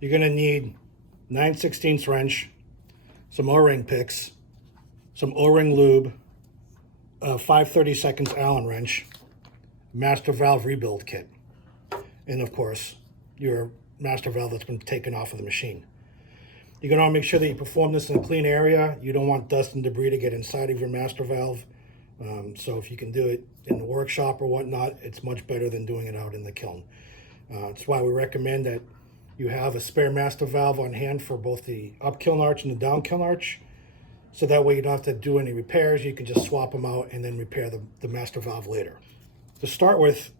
You're going to need 9/16 wrench, some O-ring picks, some O-ring lube, a 5/32 Allen wrench, master valve rebuild kit, and of course your master valve that's been taken off of the machine. You're going to want to make sure that you perform this in a clean area. You don't want dust and debris to get inside of your master valve. So if you can do it in the workshop or whatnot, it's much better than doing it out in the kiln. That's why we recommend that you have a spare master valve on hand for both the up kiln arch and the down kiln arch. So that way you don't have to do any repairs. You can just swap them out and then repair the master valve later. To start with,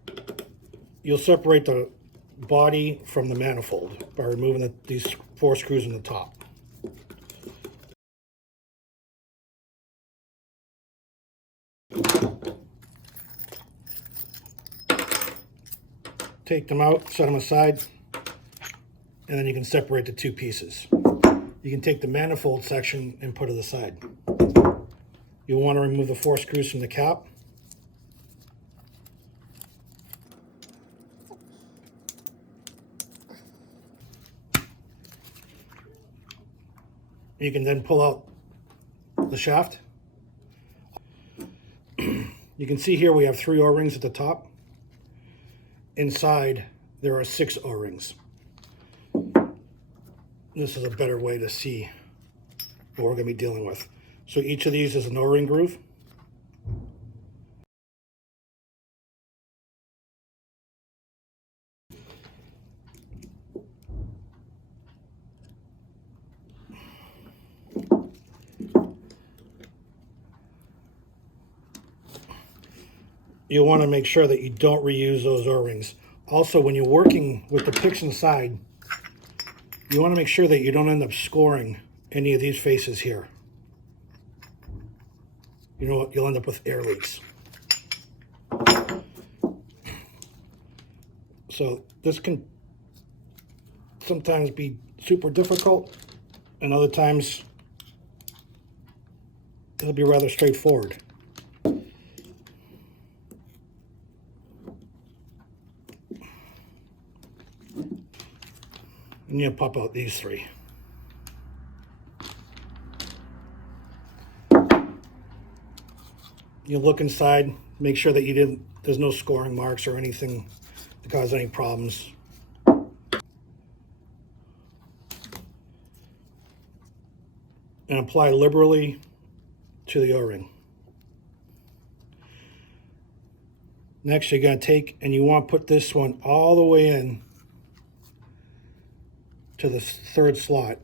you'll separate the body from the manifold by removing these 4 screws in the top. Take them out, set them aside, and then you can separate the 2 pieces. You can take the manifold section and put it aside. You'll want to remove the 4 screws from the cap. You can then pull out the shaft. You can see here we have 3 O-rings at the top. Inside there are 6 O-rings. This is a better way to see what we're going to be dealing with. So each of these is an O-ring groove. You'll want to make sure that you don't reuse those O-rings. Also, when you're working with the picks inside, you want to make sure that you don't end up scoring any of these faces here. You know what? You'll end up with air leaks. So this can sometimes be super difficult, and other times it'll be rather straightforward. And you'll pop out these 3. You'll look inside, make sure that there's no scoring marks or anything to cause any problems. And apply liberally to the O-ring. Next, you're going to take and you want to put this one all the way in to the 3rd slot,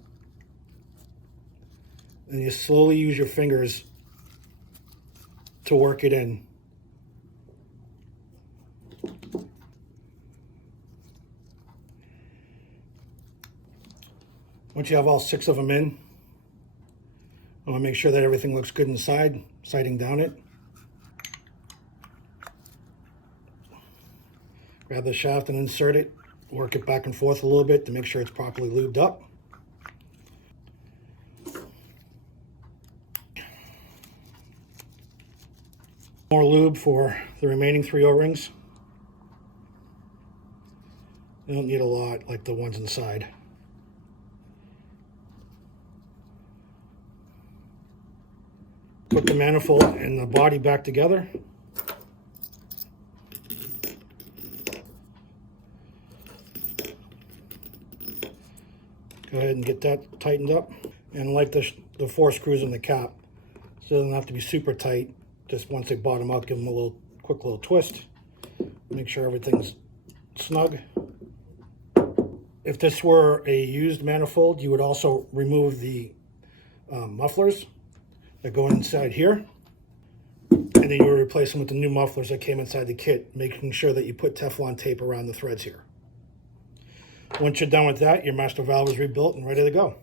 and you slowly use your fingers to work it in. Once you have all 6 of them in, I want to make sure that everything looks good inside, sighting down it. Grab the shaft and insert it. Work it back and forth a little bit to make sure it's properly lubed up. More lube for the remaining 3 O-rings. You don't need a lot like the ones inside. Put the manifold and the body back together. Go ahead and get that tightened up, and like the 4 screws in the cap, so it doesn't have to be super tight. Just once they bottom out, give them a quick little twist. Make sure everything's snug. If this were a used manifold, you would also remove the mufflers that go inside here, and then you would replace them with the new mufflers that came inside the kit, making sure that you put Teflon tape around the threads here. Once you're done with that, your master valve is rebuilt and ready to go.